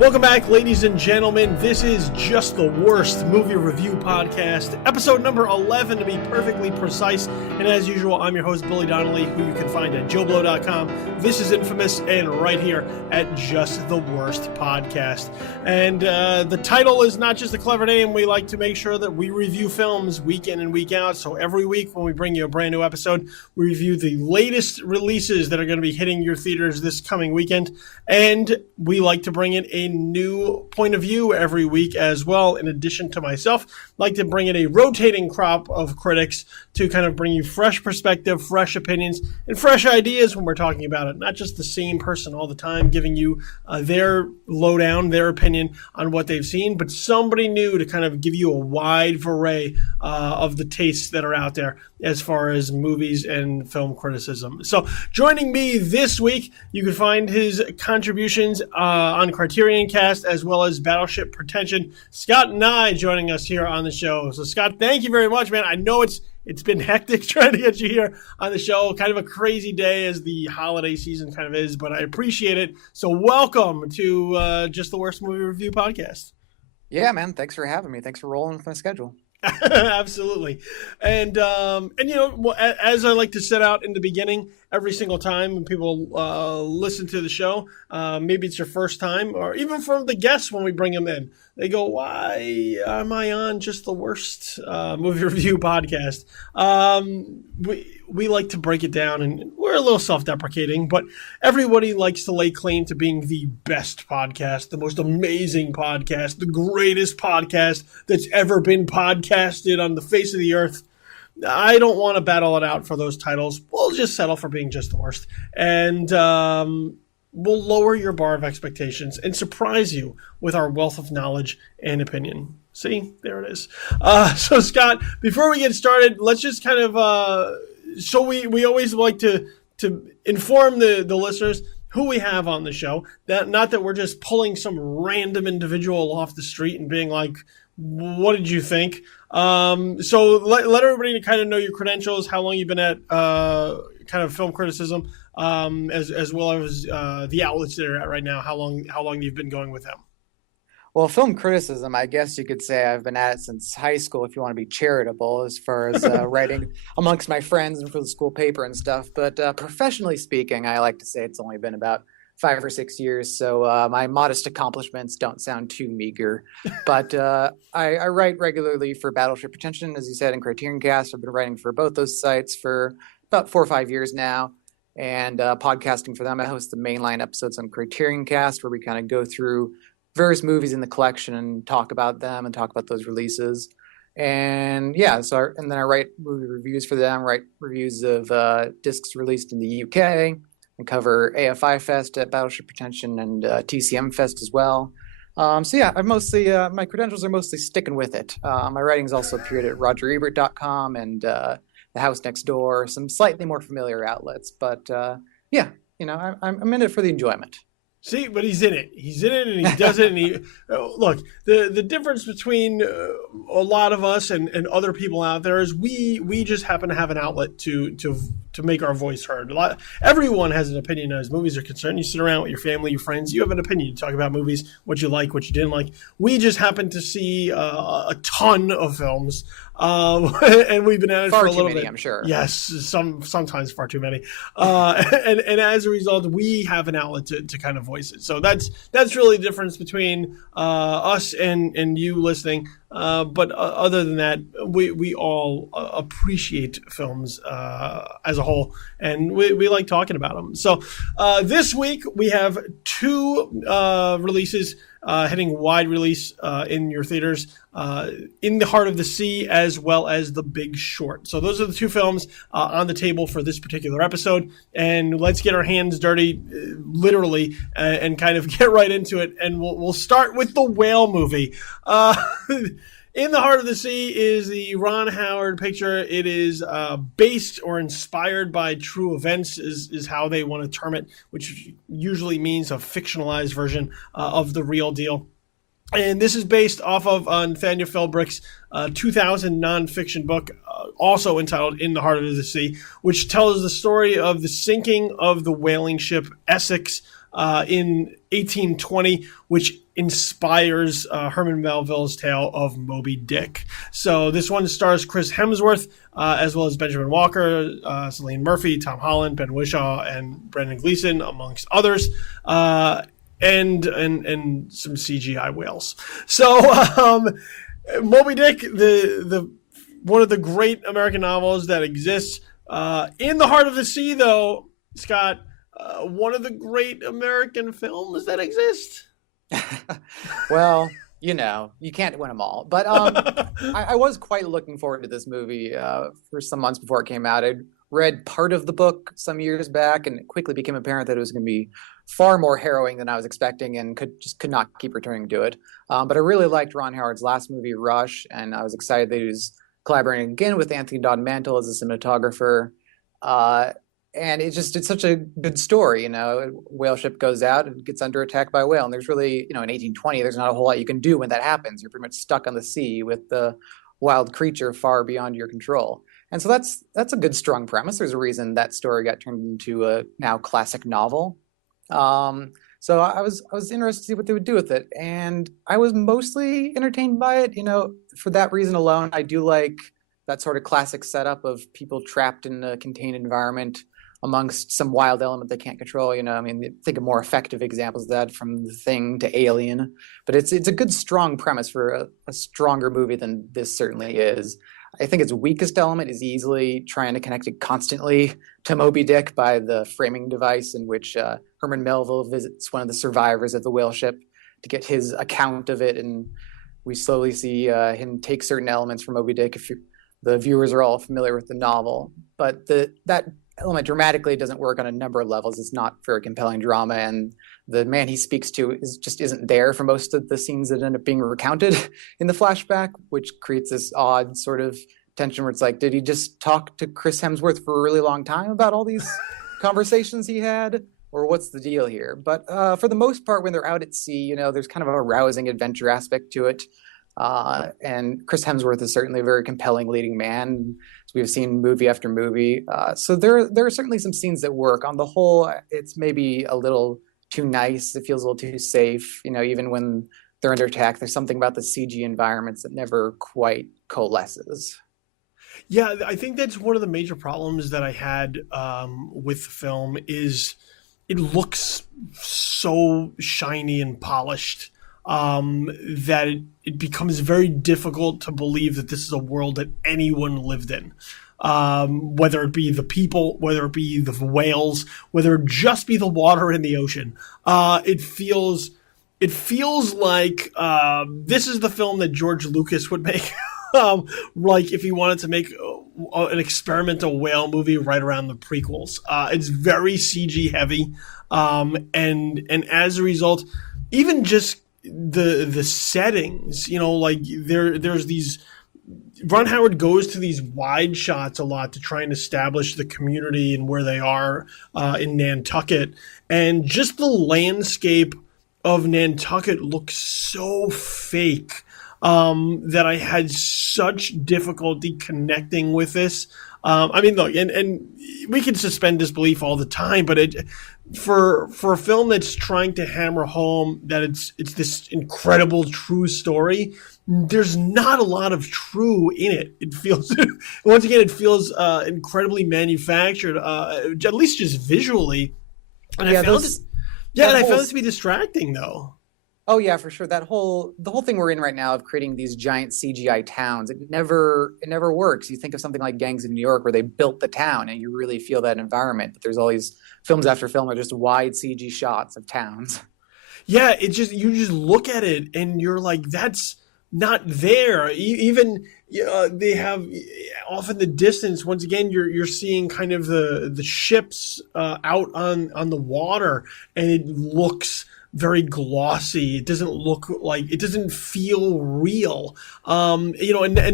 Welcome back, ladies and gentlemen. This is Just the Worst Movie Review Podcast, episode number 11 to be perfectly precise. And as usual, I'm your host, Billy Donnelly, who you can find at JoeBlow.com. This is Infamous, and right here at Just the Worst Podcast. And the title is not just a clever name. We like to make sure that we review films week in and week out. So every week when we bring you a brand new episode, we review the latest releases that are going to be hitting your theaters this coming weekend. And we like to bring in a new point of view every week as well. In addition to myself, I like to bring in a rotating crop of critics to kind of bring you fresh perspective, fresh opinions, and fresh ideas when we're talking about it. Not just the same person all the time giving you their lowdown, their opinion on what they've seen, but somebody new to kind of give you a wide array of the tastes that are out there as far as movies and film criticism. So joining me this week, you can find his contributions on CriterionCast as well as Battleship, Pretension. Scott Nye joining us here on the show. So Scott, thank you very much, man. I know it's been hectic trying to get you here on the show. Kind of a crazy day as the holiday season kind of is, but I appreciate it. So welcome to Just the Worst Movie Review Podcast. Yeah, man. Thanks for having me. Thanks for rolling with my schedule. Absolutely. And you know, as I like to set out in the beginning every single time when people listen to the show, maybe it's your first time, or even from the guests when we bring them in, they go, why am I on Just the Worst Movie Review Podcast? We like to break it down, and we're a little self-deprecating, but everybody likes to lay claim to being the best podcast, the most amazing podcast, the greatest podcast that's ever been podcasted on the face of the earth. I don't want to battle it out for those titles. We'll just settle for being just the worst. And we'll lower your bar of expectations and surprise you with our wealth of knowledge and opinion. See, there it is. So Scott, before we get started, let's just kind of, so we always like to inform the listeners who we have on the show. That not that we're just pulling some random individual off the street and being like, what did you think? So let everybody kind of know your credentials, how long you've been at kind of film criticism, as well as the outlets that you're at right now, how long you've been going with them. Well, film criticism, I guess you could say I've been at it since high school, if you want to be charitable, as far as writing amongst my friends and for the school paper and stuff. But professionally speaking, I like to say it's only been about 5 or 6 years. So my modest accomplishments don't sound too meager. But I write regularly for Battleship, Pretension, as you said, in CriterionCast. I've been writing for both those sites for about 4 or 5 years now. And podcasting for them. I host the mainline episodes on CriterionCast, where we kind of go through various movies in the collection and talk about them and talk about those releases. And yeah, and then I write movie reviews for them, write reviews of discs released in the UK, and cover AFI Fest at Battleship, Pretension, and TCM Fest as well. So yeah, I've mostly my credentials are mostly sticking with it. My writing's also appeared at RogerEbert.com and The House Next Door, some slightly more familiar outlets. But yeah, you know, I'm in it for the enjoyment. See, but he's in it. He's in it, and he does it. And he look, the difference between a lot of us and other people out there is we just happen to have an outlet to make our voice heard. Everyone has an opinion as movies are concerned. You sit around with your family, your friends, you have an opinion. You talk about movies, what you like, what you didn't like. We just happen to see a ton of films, and we've been at it far for a too little many, bit. I'm sure. Yes, sometimes far too many. And as a result, we have an outlet to kind of voice it. So that's really the difference between us and you listening. But other than that, we all appreciate films as a whole, and we like talking about them. So this week we have 2 releases hitting wide release in your theaters, In the Heart of the Sea as well as The Big Short. So those are the 2 films on the table for this particular episode, and let's get our hands dirty, literally, and kind of get right into it. And we'll start with the whale movie. In the Heart of the Sea is the Ron Howard picture. It is based or inspired by true events is how they want to term it, which usually means a fictionalized version of the real deal. And this is based off of Nathaniel Philbrick's 2000 nonfiction book, also entitled In the Heart of the Sea, which tells the story of the sinking of the whaling ship Essex in 1820, which inspires Herman Melville's tale of Moby Dick. So this one stars Chris Hemsworth, as well as Benjamin Walker, Cillian Murphy, Tom Holland, Ben Whishaw, and Brendan Gleeson, amongst others. And some CGI whales. So Moby Dick, the one of the great American novels that exists in the heart of the sea, though, Scott, one of the great American films that exist. Well, you can't win them all. But I was quite looking forward to this movie for some months before it came out. I'd read part of the book some years back, and it quickly became apparent that it was going to be far more harrowing than I was expecting, and could not keep returning to it. But I really liked Ron Howard's last movie, Rush, and I was excited that he was collaborating again with Anthony Don Mantle as a cinematographer. And it's such a good story. Whale ship goes out and gets under attack by a whale. And there's really, in 1820, there's not a whole lot you can do when that happens. You're pretty much stuck on the sea with the wild creature far beyond your control. And so that's a good, strong premise. There's a reason that story got turned into a now classic novel. So I was interested to see what they would do with it. And I was mostly entertained by it. For that reason alone, I do like that sort of classic setup of people trapped in a contained environment amongst some wild element they can't control. Think of more effective examples of that, from The Thing to Alien. But it's a good, strong premise for a stronger movie than this certainly is. I think its weakest element is easily trying to connect it constantly to Moby Dick by the framing device in which Herman Melville visits one of the survivors of the whale ship to get his account of it. And we slowly see him take certain elements from Moby Dick, if the viewers are all familiar with the novel. But that element dramatically doesn't work on a number of levels. It's not very compelling drama, and the man he speaks to isn't there for most of the scenes that end up being recounted in the flashback, which creates this odd sort of tension where it's like, did he just talk to Chris Hemsworth for a really long time about all these conversations he had, or what's the deal here? But for the most part, when they're out at sea, there's kind of a rousing adventure aspect to it. And Chris Hemsworth is certainly a very compelling leading man, as we've seen movie after movie. So there are certainly some scenes that work. On the whole, it's maybe a little too nice. It feels a little too safe. Even when they're under attack, there's something about the CG environments that never quite coalesces. Yeah, I think that's one of the major problems that I had with the film is it looks so shiny and polished that it becomes very difficult to believe that this is a world that anyone lived in. Whether it be the people, whether it be the whales, whether it just be the water in the ocean. It feels like this is the film that George Lucas would make. Like if he wanted to make an experimental whale movie right around the prequels. It's very CG heavy. And as a result, even just the settings, there's these, Ron Howard goes to these wide shots a lot to try and establish the community and where they are in Nantucket. And just the landscape of Nantucket looks so fake that I had such difficulty connecting with this. Look, and we can suspend disbelief all the time, but for a film that's trying to hammer home that it's this incredible true story, there's not a lot of true in it. It feels, once again, it feels incredibly manufactured, at least just visually. And I found it to be distracting, though. Oh yeah, for sure. The whole thing we're in right now of creating these giant CGI towns, it never works. You think of something like Gangs of New York, where they built the town and you really feel that environment. But there's all these films after film are just wide CG shots of towns. Yeah, you just look at it and you're like, that's not there. Even they have off in the distance. Once again, you're seeing kind of the ships out on the water, and it looks very glossy. It doesn't feel real. And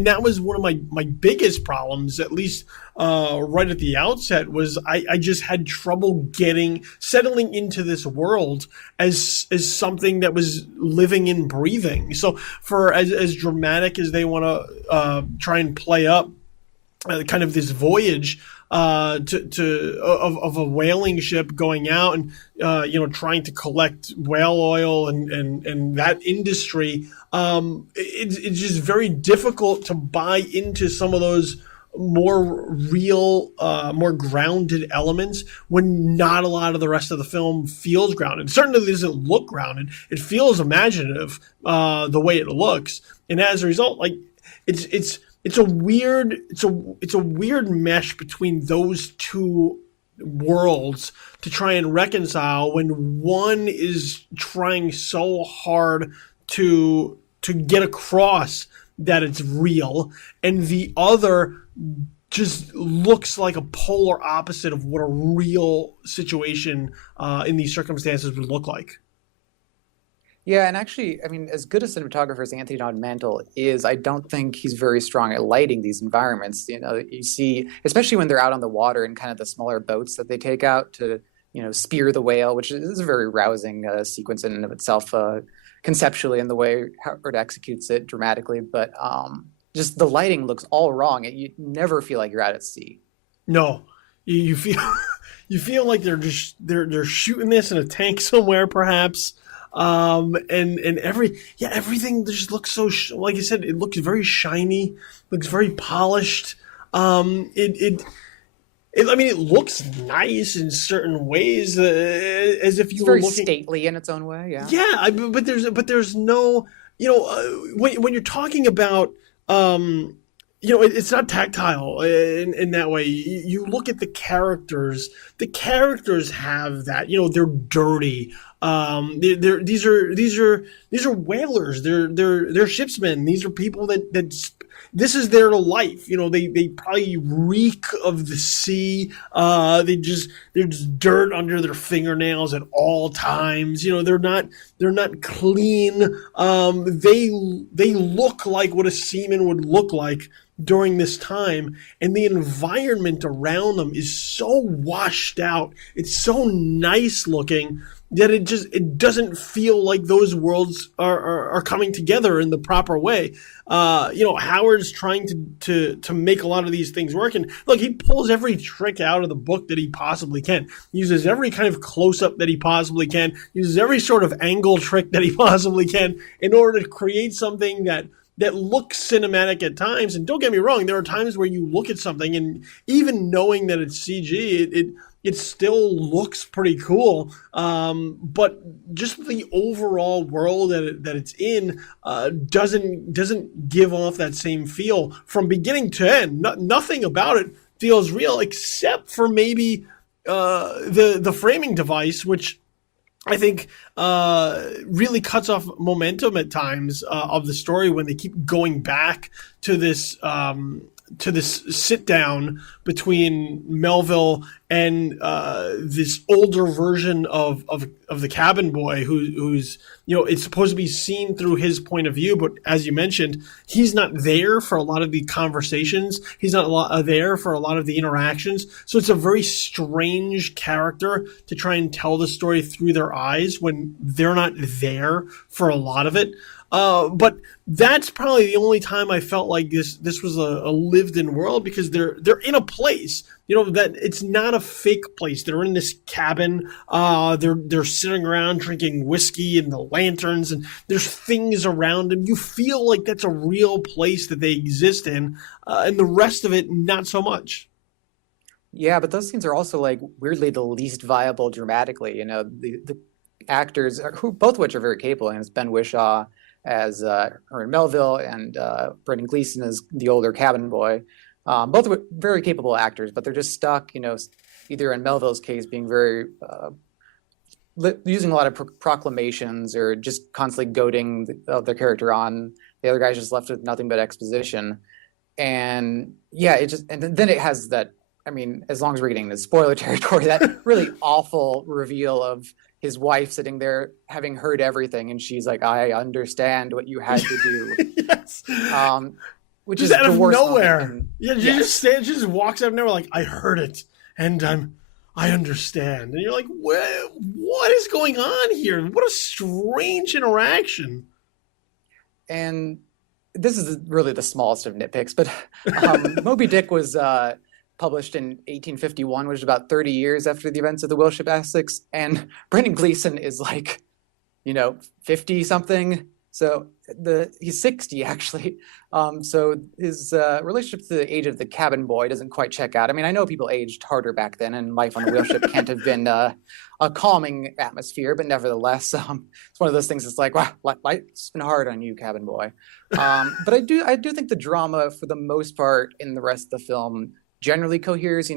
that was one of my biggest problems, at least right at the outset, was I just had trouble settling into this world as something that was living and breathing. So for as dramatic as they want to try and play up kind of this voyage, of a whaling ship going out and trying to collect whale oil and that industry. It's just very difficult to buy into some of those more real, more grounded elements when not a lot of the rest of the film feels grounded. It certainly doesn't look grounded. It feels imaginative, the way it looks, and as a result, like it's a weird mesh between those two worlds to try and reconcile when one is trying so hard to get across that it's real, and the other just looks like a polar opposite of what a real situation in these circumstances would look like. Yeah, and actually, I mean, as good a cinematographer as Anthony Don Mantle is, I don't think he's very strong at lighting these environments. You see, especially when they're out on the water and kind of the smaller boats that they take out to, spear the whale, which is a very rousing sequence in and of itself, conceptually, and the way Howard executes it dramatically. But just the lighting looks all wrong. You never feel like you're out at sea. No, you feel you feel like they're shooting this in a tank somewhere, perhaps. And everything just looks so like you said, it looks very shiny, looks very polished. It looks nice in certain ways, as if you were looking stately in its own way. Yeah. Yeah, but there's no, when you're talking about, it's not tactile in that way. You look at the characters. The characters have that. They're dirty. These are whalers. They're shipsmen. These are people that this is their life. They probably reek of the sea. There's dirt under their fingernails at all times. They're not clean. They look like what a seaman would look like during this time, and the environment around them is so washed out. It's so nice looking that it doesn't feel like those worlds are coming together in the proper way. Howard's trying to make a lot of these things work, and look, he pulls every trick out of the book that he possibly can. He uses every kind of close-up that he possibly can, uses every sort of angle trick that he possibly can in order to create something that looks cinematic at times. And don't get me wrong, there are times where you look at something and even knowing that it's CG, it still looks pretty cool. But just the overall world that it's in doesn't give off that same feel from beginning to end. Nothing about it feels real except for maybe the framing device, which I think really cuts off momentum at times of the story when they keep going back to this sit down between Melville and this older version of the cabin boy who's it's supposed to be seen through his point of view, but as you mentioned, he's not there for a lot of the conversations. He's not there for a lot of the interactions. So it's a very strange character to try and tell the story through their eyes when they're not there for a lot of it. But that's probably the only time I felt like this was a lived-in world, because they're in a place, that it's not a fake place. They're in this cabin. They're sitting around drinking whiskey and the lanterns, and there's things around them. You feel like that's a real place that they exist in, and the rest of it, not so much. Yeah, but those scenes are also like weirdly the least viable dramatically. The actors, both of which are very capable, and it's Ben Whishaw as Herman Melville and Brendan Gleeson as the older cabin boy. Both were very capable actors, but they're just stuck, either in Melville's case being very using a lot of proclamations or just constantly goading their character on. The other guy's just left with nothing but exposition. And yeah, then it has that, I mean, as long as we're getting into spoiler territory, that really awful reveal of his wife sitting there having heard everything, and she's like, "I understand what you had to do." Yes. Which just is out of nowhere. And, she just walks out of nowhere like, "I heard it, and I understand." And you're like, what is going on here? What a strange interaction. And this is really the smallest of nitpicks, but Moby Dick was published in 1851, which is about 30 years after the events of the whale ship Essex. And Brendan Gleeson is like, 50 something. So he's 60 actually. So his relationship to the age of the cabin boy doesn't quite check out. I mean, I know people aged harder back then, and life on a whale ship can't have been a calming atmosphere, but nevertheless, it's one of those things that's like, wow, life's been hard on you, cabin boy. But I do think the drama, for the most part, in the rest of the film generally coheres.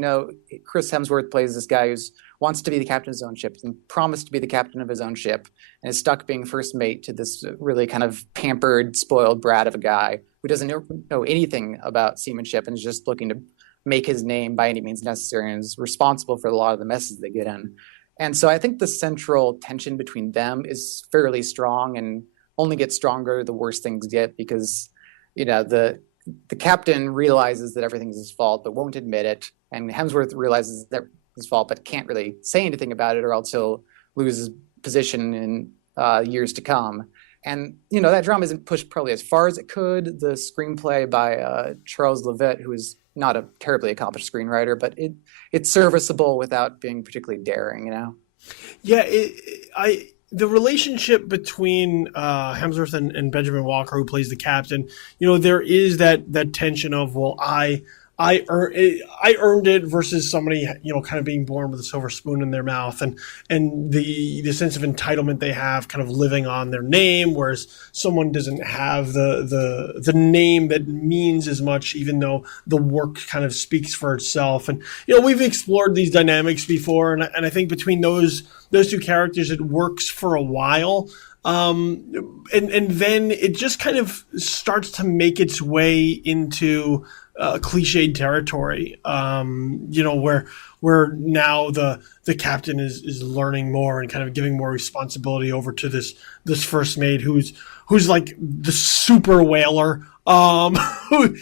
Chris Hemsworth plays this guy who wants to be the captain of his own ship and promised to be the captain of his own ship, and is stuck being first mate to this really kind of pampered, spoiled brat of a guy who doesn't know anything about seamanship and is just looking to make his name by any means necessary, and is responsible for a lot of the messes they get in. And so I think the central tension between them is fairly strong and only gets stronger the worse things get, because the captain realizes that everything's his fault but won't admit it, and Hemsworth realizes that his fault but can't really say anything about it, or else he'll lose his position in years to come. And that drama isn't pushed probably as far as it could. The screenplay by Charles Levitt, who is not a terribly accomplished screenwriter, but it's serviceable without being particularly daring. Yeah, the relationship between Hemsworth and Benjamin Walker, who plays the captain, there is that tension of, well, I earned it versus somebody, kind of being born with a silver spoon in their mouth, and the sense of entitlement they have kind of living on their name, whereas someone doesn't have the name that means as much, even though the work kind of speaks for itself. And, we've explored these dynamics before, and I think between those two characters, it works for a while. And then it just kind of starts to make its way into cliched territory, where now the captain is learning more and kind of giving more responsibility over to this first mate who's like the super whaler. Who,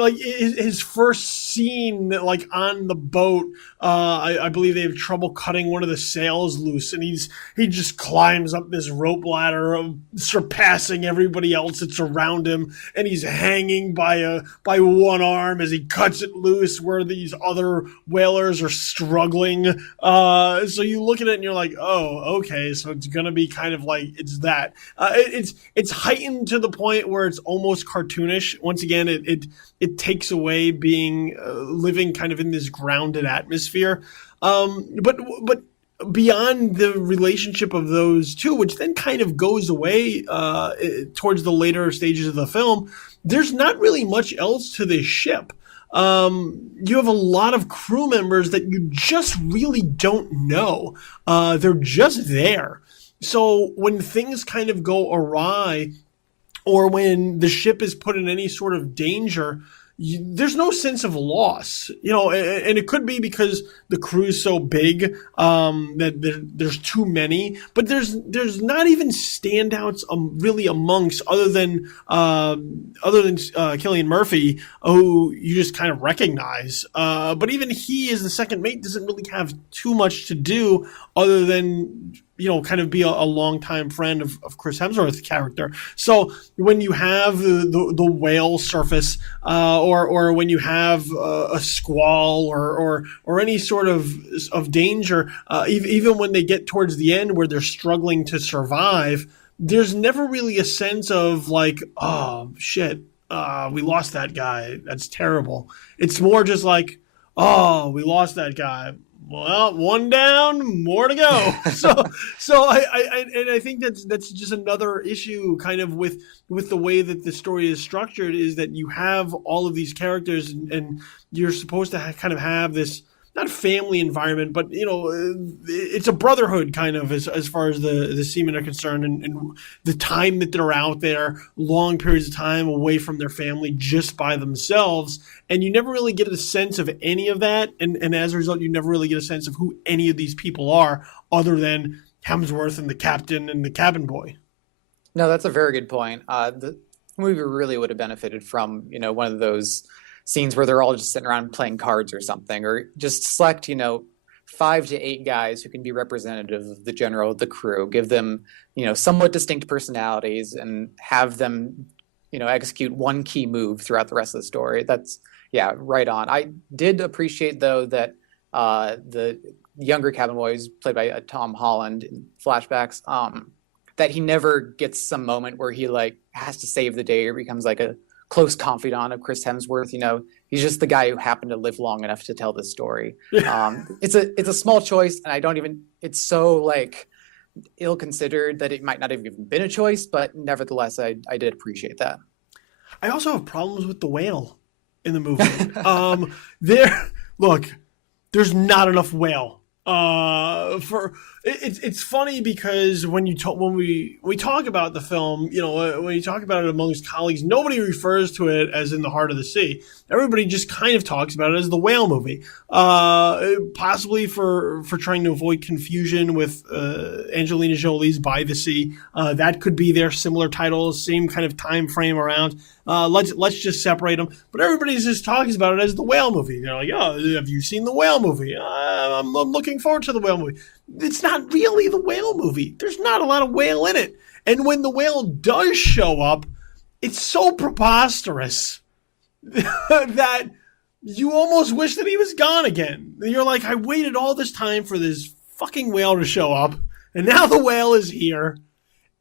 like his first scene, like on the boat, I believe they have trouble cutting one of the sails loose, and he just climbs up this rope ladder, surpassing everybody else that's around him, and he's hanging by one arm as he cuts it loose, where these other whalers are struggling. So you look at it and you're like, oh, okay, so it's gonna be kind of like it's that. It's heightened to the point where it's almost cartoonish. Once again, it takes away being living kind of in this grounded atmosphere. But beyond the relationship of those two, which then kind of goes away towards the later stages of the film, there's not really much else to this ship. You have a lot of crew members that you just really don't know. They're just there. So when things kind of go awry, or when the ship is put in any sort of danger, there's no sense of loss, and it could be because the crew is so big that there's too many, but there's not even standouts really amongst other than Cillian Murphy, who you just kind of recognize. But even he, as the second mate, doesn't really have too much to do other than kind of be a longtime friend of Chris Hemsworth's character. So when you have the whale surface, or when you have a squall or any sort of danger, even when they get towards the end where they're struggling to survive, there's never really a sense of like, oh shit, we lost that guy. That's terrible. It's more just like, oh, we lost that guy. Well, one down, more to go. So I think that's just another issue, kind of with the way that the story is structured, is that you have all of these characters, and you're supposed to kind of have this, not family environment, but it's a brotherhood kind of as far as the seamen are concerned, and the time that they're out there, long periods of time away from their family just by themselves, and you never really get a sense of any of that, and as a result, you never really get a sense of who any of these people are, other than Hemsworth and the captain and the cabin boy. No, that's a very good point. The movie really would have benefited from one of those scenes where they're all just sitting around playing cards or something, or just select 5 to 8 guys who can be representative of the crew, give them somewhat distinct personalities, and have them execute one key move throughout the rest of the story. That's, yeah, right on. I did appreciate though that the younger cabin boy is played by Tom Holland in flashbacks, that he never gets some moment where he like has to save the day or becomes like a close confidant of Chris Hemsworth. He's just the guy who happened to live long enough to tell this story. It's a small choice, and it's so like ill-considered that it might not have even been a choice, but nevertheless, I did appreciate that. I also have problems with the whale in the movie. There's not enough whale. It's funny because when we talk about the film, when you talk about it amongst colleagues, nobody refers to it as In the Heart of the Sea. Everybody just kind of talks about it as the whale movie, possibly for trying to avoid confusion with Angelina Jolie's By the Sea. That could be their similar titles, same kind of time frame around. Let's just separate them. But everybody's just talking about it as the whale movie. They're like, "Oh, have you seen the whale movie? I'm looking forward to the whale movie." It's not really the whale movie. There's not a lot of whale in it. And when the whale does show up, it's so preposterous that you almost wish that he was gone again. You're like, I waited all this time for this fucking whale to show up, and now the whale is here.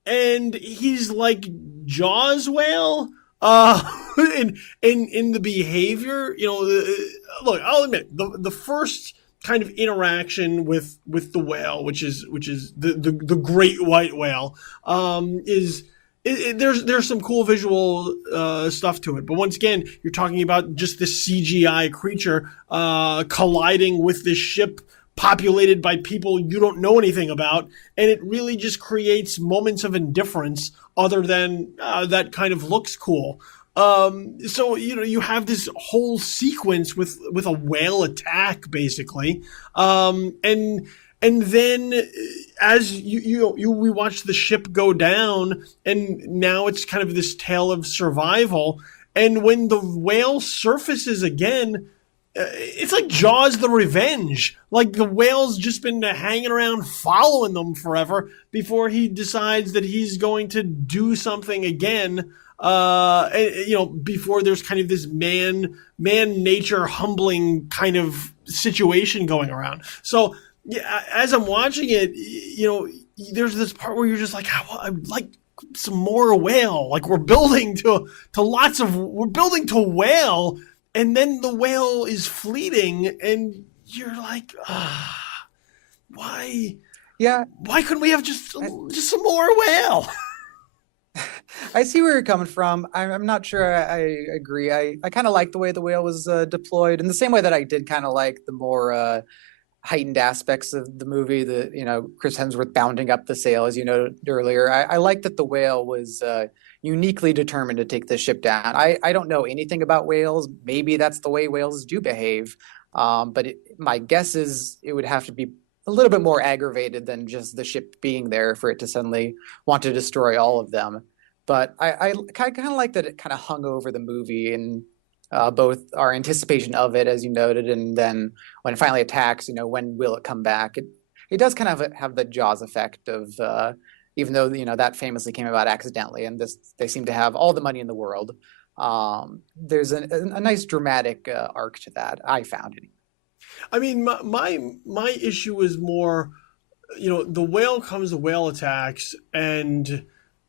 And he's like Jaws whale in the behavior. Look, I'll admit, the first kind of interaction with the whale, which is the great white whale, there's some cool visual stuff to it. But once again, you're talking about just this CGI creature colliding with this ship populated by people you don't know anything about, and it really just creates moments of indifference other than that kind of looks cool. So you have this whole sequence with a whale attack, basically, and then as we watch the ship go down, and now it's kind of this tale of survival. And when the whale surfaces again, it's like Jaws: The Revenge. Like the whale's just been hanging around following them forever before he decides that he's going to do something again. Before there's kind of this man nature humbling kind of situation going around. So yeah, as I'm watching it, there's this part where you're just like, I'd like some more whale. Like we're building to whale, and then the whale is fleeting, and you're like, why? Yeah. Why couldn't we have just some more whale? I see where you're coming from. I'm not sure I agree. I kind of like the way the whale was deployed in the same way that I did kind of like the more heightened aspects of the movie, Chris Hemsworth bounding up the sail, as you noted earlier. I like that the whale was uniquely determined to take the ship down. I don't know anything about whales. Maybe that's the way whales do behave. But my guess is it would have to be a little bit more aggravated than just the ship being there for it to suddenly want to destroy all of them. But I kind of like that it kind of hung over the movie, and both our anticipation of it, as you noted, and then when it finally attacks, when will it come back? It does kind of have the Jaws effect of, even though, that famously came about accidentally, and they seem to have all the money in the world. There's a nice dramatic arc to that, I found it. I mean, my issue is more, the whale comes, the whale attacks, and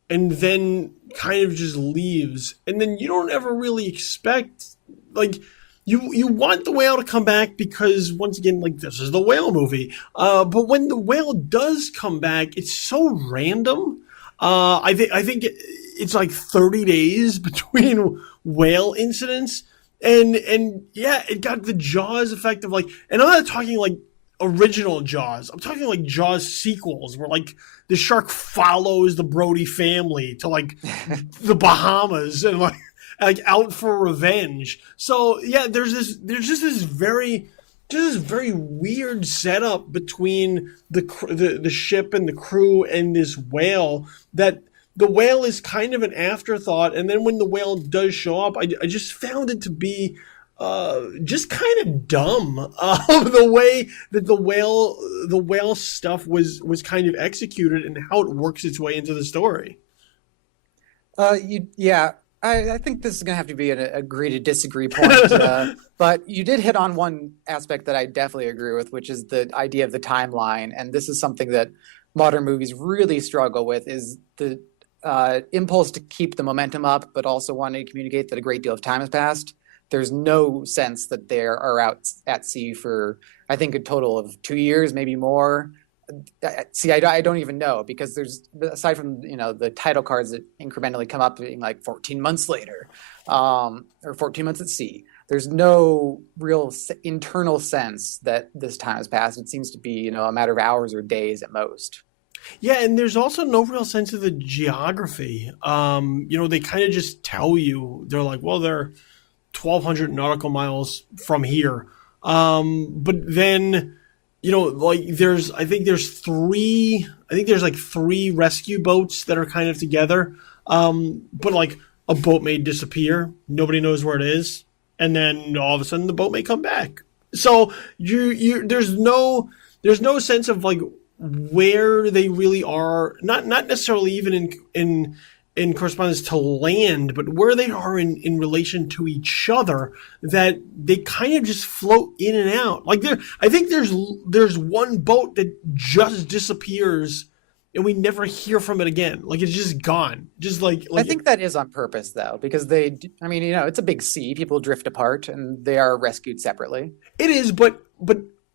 then kind of just leaves, and then you don't ever really expect, like, you want the whale to come back because, once again, like, this is the whale movie. But when the whale does come back, it's so random. I think it's like 30 days between whale incidents. And yeah, it got the Jaws effect of like, and I'm not talking like original Jaws. I'm talking like Jaws sequels where like the shark follows the Brody family to like the Bahamas and like out for revenge. So yeah, there's just this very weird setup between the ship and the crew and this whale, that the whale is kind of an afterthought, and then when the whale does show up, I just found it to be just kind of dumb. The way that the whale stuff was kind of executed and how it works its way into the story. Yeah, I think this is going to have to be an agree to disagree point, but you did hit on one aspect that I definitely agree with, which is the idea of the timeline. And this is something that modern movies really struggle with, is the impulse to keep the momentum up, but also wanting to communicate that a great deal of time has passed. There's no sense that they are out at sea for, I think, a total of 2 years, maybe more. See, I don't even know, because there's, aside from the title cards that incrementally come up being like 14 months later, or 14 months at sea. There's no real internal sense that this time has passed. It seems to be a matter of hours or days at most. Yeah, and there's also no real sense of the geography. They kind of just tell you, they're like, well, they're 1,200 nautical miles from here, but then. I think there's like three rescue boats that are kind of together. But like a boat may disappear. Nobody knows where it is. And then all of a sudden the boat may come back. So there's no sense of like where they really are. Not necessarily even in correspondence to land, but where they are in relation to each other, that they kind of just float in and out. Like I think there's one boat that just disappears and we never hear from it again. Like it's just gone. Just like I think that is on purpose though, because it's a big sea. People drift apart and they are rescued separately. It is, but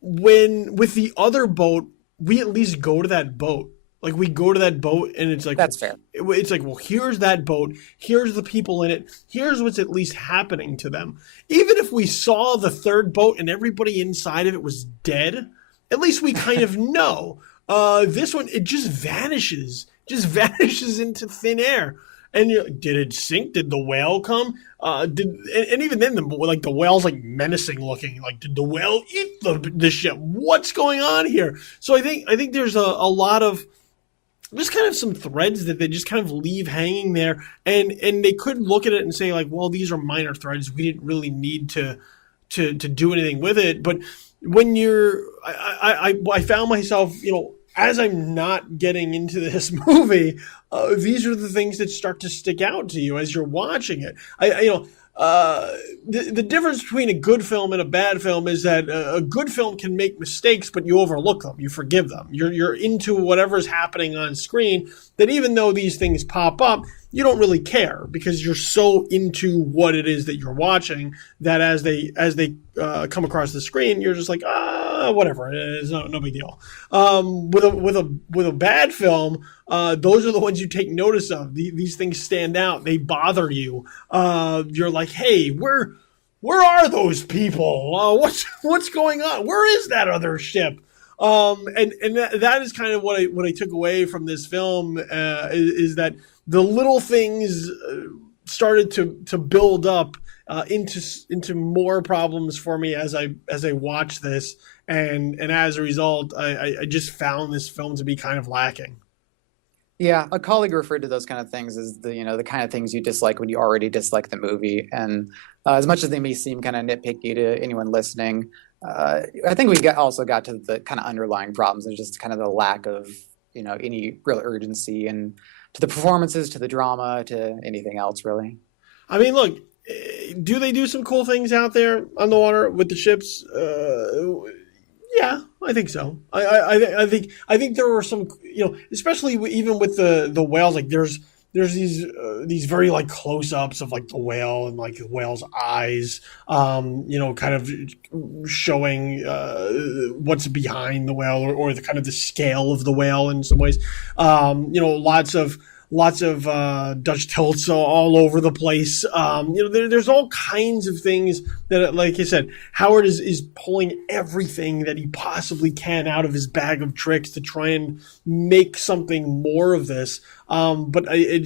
when with the other boat, we at least go to that boat. Like we go to that boat and it's like, that's fair. It's like, well, here's that boat. Here's the people in it. Here's what's at least happening to them. Even if we saw the third boat and everybody inside of it was dead, at least we kind of know. This one, it just vanishes into thin air. And did it sink? Did the whale come? And even then, the whale's like menacing looking. Like, did the whale eat the ship? What's going on here? So I think there's a lot of just kind of some threads that they just kind of leave hanging there, and they could look at it and say like, well, these are minor threads. We didn't really need to do anything with it. But when I found myself, as I'm not getting into this movie, these are the things that start to stick out to you as you're watching it. The difference between a good film and a bad film is that a good film can make mistakes, but you overlook them, you forgive them. You're into whatever's happening on screen, that even though these things pop up, you don't really care because you're so into what it is that you're watching that as they come across the screen, you're just like, whatever, it's no big deal. With a bad film, those are the ones you take notice of. These things stand out. They bother you. You're like, hey, where are those people? What's going on? Where is that other ship? And that is kind of what I took away from this film, is that the little things started to build up into more problems for me as I watched this, and as a result, I just found this film to be kind of lacking. Yeah, a colleague referred to those kind of things as the kind of things you dislike when you already dislike the movie. And as much as they may seem kind of nitpicky to anyone listening, I think we also got to the kind of underlying problems, and just kind of the lack of any real urgency, and to the performances, to the drama, to anything else really. I mean, look, do they do some cool things out there on the water with the ships? Yeah, I think so. I think there were some, especially even with the whales. Like there's these very like close ups of like the whale and like the whale's eyes, kind of showing what's behind the whale, or the kind of the scale of the whale in some ways. Lots of Dutch tilts all over the place. There's all kinds of things that, like I said, Howard is pulling everything that he possibly can out of his bag of tricks to try and make something more of this. But I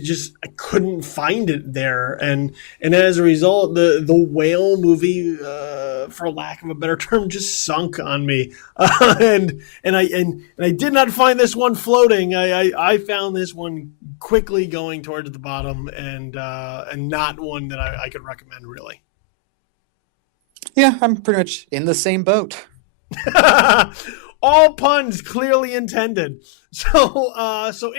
couldn't find it there, and as a result, the whale movie, for lack of a better term, just sunk on me. And I did not find this one floating. I found this one quickly going towards the bottom, and not one that I could recommend really. Yeah, I'm pretty much in the same boat. All puns clearly intended. So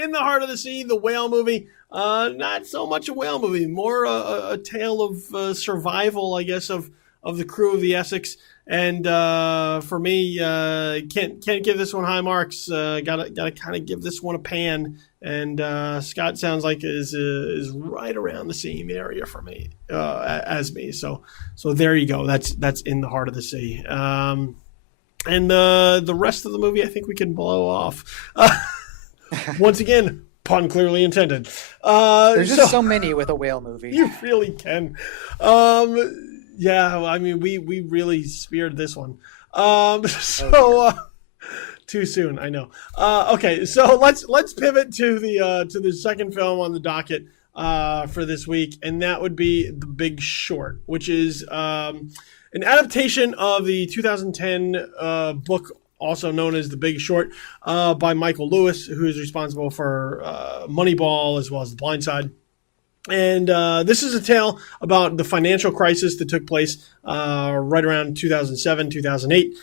In the Heart of the Sea, the whale movie, Not so much a whale movie, more a tale of survival, I guess, of the crew of the Essex. And for me, can't give this one high marks. Gotta kind of give this one a pan. And Scott sounds like is right around the same area for me as me. So there you go. That's In the Heart of the Sea. And the rest of the movie, I think we can blow off. Once again, pun clearly intended. There's just so many with a whale movie. You really can. Yeah, I mean, we really speared this one. Too soon, I know. Okay, so let's pivot to the second film on the docket for this week, and that would be The Big Short, which is an adaptation of the 2010 book, also known as The Big Short, by Michael Lewis, who is responsible for Moneyball as well as The Blind Side. And this is a tale about the financial crisis that took place right around 2007, 2008,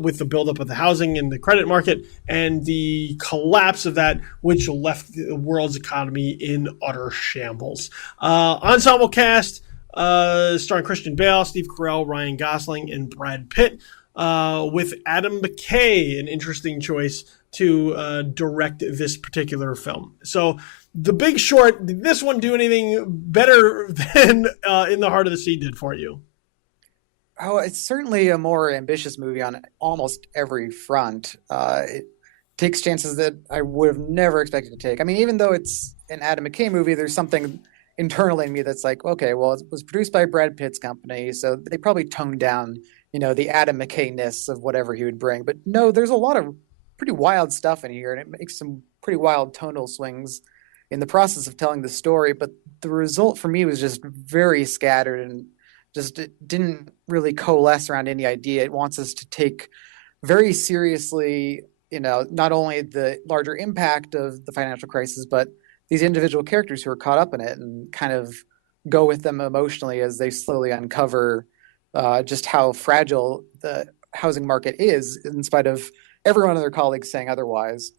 with the buildup of the housing and the credit market and the collapse of that, which left the world's economy in utter shambles. Ensemble cast starring Christian Bale, Steve Carell, Ryan Gosling, and Brad Pitt, with Adam McKay, an interesting choice to direct this particular film. So The Big Short, did this one do anything better than In the Heart of the Sea did for you? Oh, it's certainly a more ambitious movie on almost every front. It takes chances that I would have never expected to take. I mean, even though it's an Adam McKay movie, there's something internally in me that's like, okay, well, it was produced by Brad Pitt's company, so they probably toned down, the Adam McKay-ness of whatever he would bring. But no, there's a lot of pretty wild stuff in here, and it makes some pretty wild tonal swings in the process of telling the story. But the result for me was just very scattered and just it didn't really coalesce around any idea. It wants us to take very seriously, not only the larger impact of the financial crisis, but these individual characters who are caught up in it, and kind of go with them emotionally as they slowly uncover just how fragile the housing market is, in spite of every one of their colleagues saying otherwise.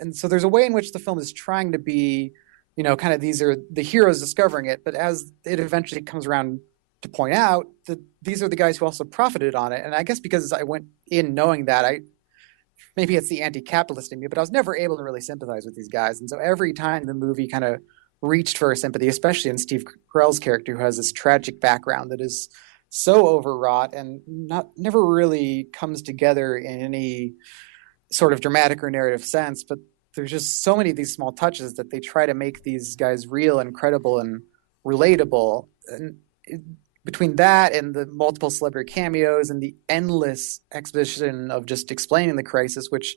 And so there's a way in which the film is trying to be, kind of these are the heroes discovering it, but as it eventually comes around to point out that these are the guys who also profited on it. And I guess because I went in knowing that, maybe it's the anti-capitalist in me, but I was never able to really sympathize with these guys. And so every time the movie kind of reached for sympathy, especially in Steve Carell's character, who has this tragic background that is so overwrought and never really comes together in any sort of dramatic or narrative sense, but there's just so many of these small touches that they try to make these guys real and credible and relatable. And between that and the multiple celebrity cameos and the endless exposition of just explaining the crisis, which,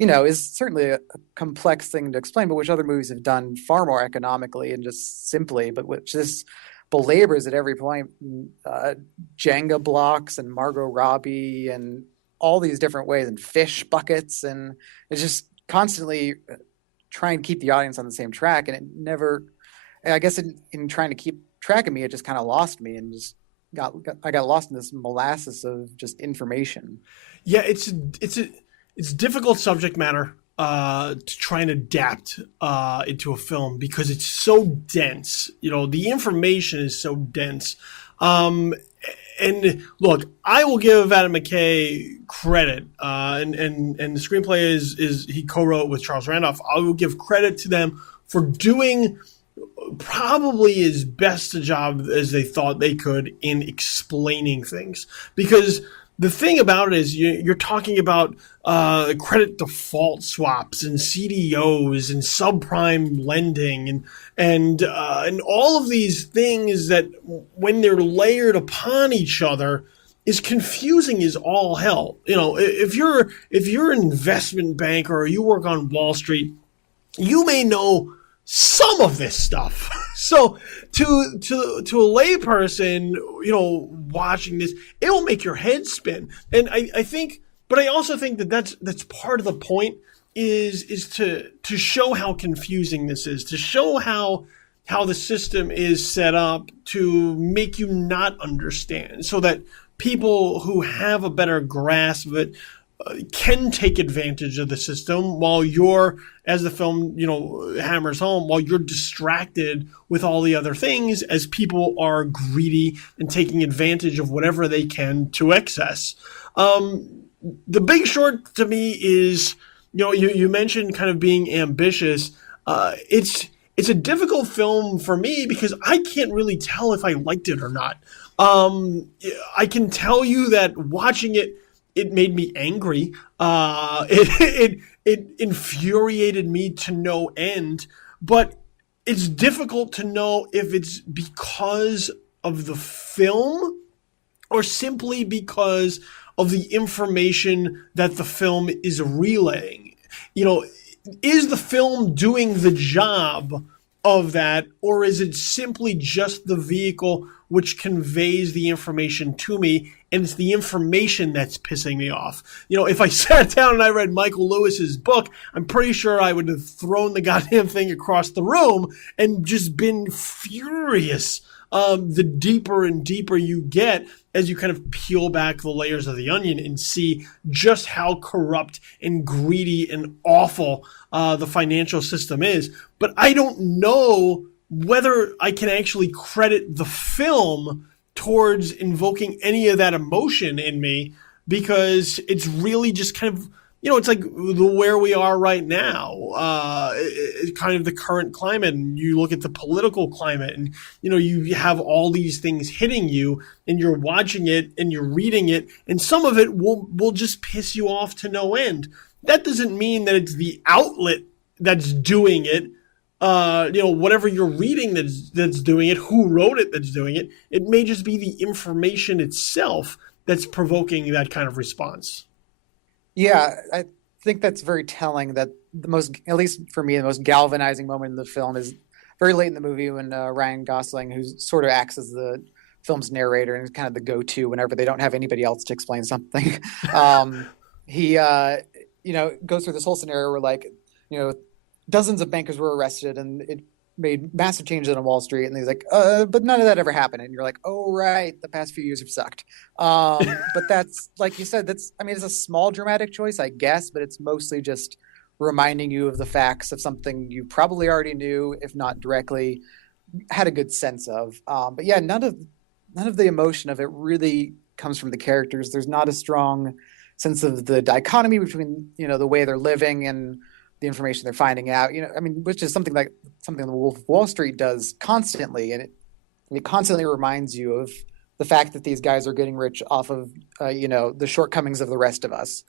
is certainly a complex thing to explain, but which other movies have done far more economically and just simply, but which this belabors at every point. Jenga blocks and Margot Robbie and all these different ways, and fish buckets, and it's just constantly trying to keep the audience on the same track. And it never, I guess in trying to keep track of me, it just kind of lost me and just I got lost in this molasses of just information. Yeah, it's difficult subject matter to try and adapt into a film because it's so dense. The information is so dense. And look, I will give Adam McKay credit, and the screenplay is he co-wrote with Charles Randolph. I will give credit to them for doing probably as best a job as they thought they could in explaining things. Because the thing about it is you're talking about credit default swaps and CDOs and subprime lending and all of these things that when they're layered upon each other is confusing as all hell. If you're an investment banker or you work on Wall Street, you may know some of this stuff. So to a layperson, watching this, it will make your head spin. And I think, but I also think that's part of the point is to show how confusing this is, to show how the system is set up to make you not understand, so that people who have a better grasp of it can take advantage of the system while you're, as the film, hammers home, while you're distracted with all the other things as people are greedy and taking advantage of whatever they can to excess. The Big Short to me is, you mentioned kind of being ambitious. It's a difficult film for me because I can't really tell if I liked it or not. I can tell you that watching it, it made me angry. It infuriated me to no end. But it's difficult to know if it's because of the film or simply because of the information that the film is relaying. Is the film doing the job of that, or is it simply just the vehicle which conveys the information to me, and it's the information that's pissing me off? If I sat down and I read Michael Lewis's book, I'm pretty sure I would have thrown the goddamn thing across the room and just been furious. The deeper and deeper you get as you kind of peel back the layers of the onion and see just how corrupt and greedy and awful the financial system is. But I don't know whether I can actually credit the film towards invoking any of that emotion in me, because it's really just kind of, it's like where we are right now, kind of the current climate. And you look at the political climate and, you have all these things hitting you and you're watching it and you're reading it, and some of it will just piss you off to no end. That doesn't mean that it's the outlet that's doing it. Whatever you're reading that's doing it, who wrote it that's doing it. It may just be the information itself that's provoking that kind of response. Yeah, I think that's very telling that at least for me, the most galvanizing moment in the film is very late in the movie when Ryan Gosling, who sort of acts as the film's narrator and is kind of the go-to whenever they don't have anybody else to explain something. He, goes through this whole scenario where dozens of bankers were arrested and it made massive changes on Wall Street. And he's like, but none of that ever happened. And you're like, oh, right, the past few years have sucked. But that's, like you said, it's a small dramatic choice, I guess, but it's mostly just reminding you of the facts of something you probably already knew, if not directly had a good sense of. But yeah, none of the emotion of it really comes from the characters. There's not a strong sense of the dichotomy between, the way they're living and the information they're finding out, which is something the Wolf of Wall Street does constantly. And it constantly reminds you of the fact that these guys are getting rich off of, the shortcomings of the rest of us.